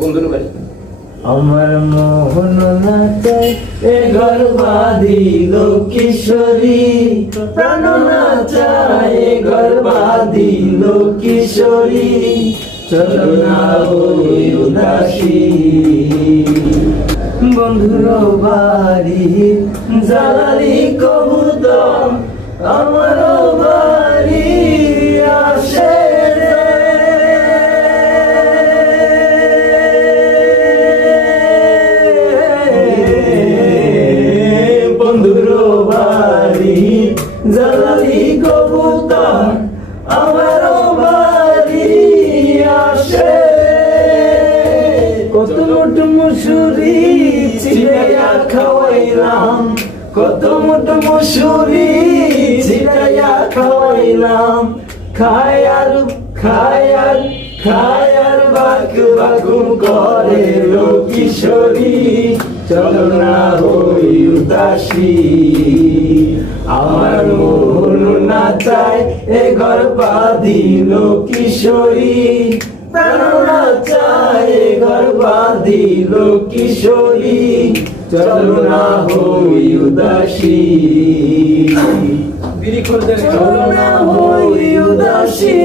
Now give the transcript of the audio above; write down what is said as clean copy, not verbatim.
বন্ধুর বাড়ি। আমার মোহন নাচায় এ ঘর বাঁধিল কিশোরী, প্রাণ নাচায় এ ঘর বাঁধিল কিশোরী, চলো না হই উদাসী। বন্ধুর বাড়ি জ্বালালি কবুতর, আমার বাড়ি আসে রে। বন্ধুর বাড়ি জ্বালালি কবুতর, আমার বাড়ি আসে। কত মোট মুসুরি ছিটাইয়া খাওয়াইলাম, কত মোট মুসুরি ছিটাইয়া খাওয়াইলাম, খায়ার খায়ার খায়ার বাকু বাকু করে লো কিশোরী, চলো না হই উদাসী। আমার মন নাচায় এ ঘর বাঁধিল কিশোরী, প্রাণ নাচায় এ ঘর বাঁধিল কিশোরী, চলো না হই উদাসী। চলো না হই উদাসী।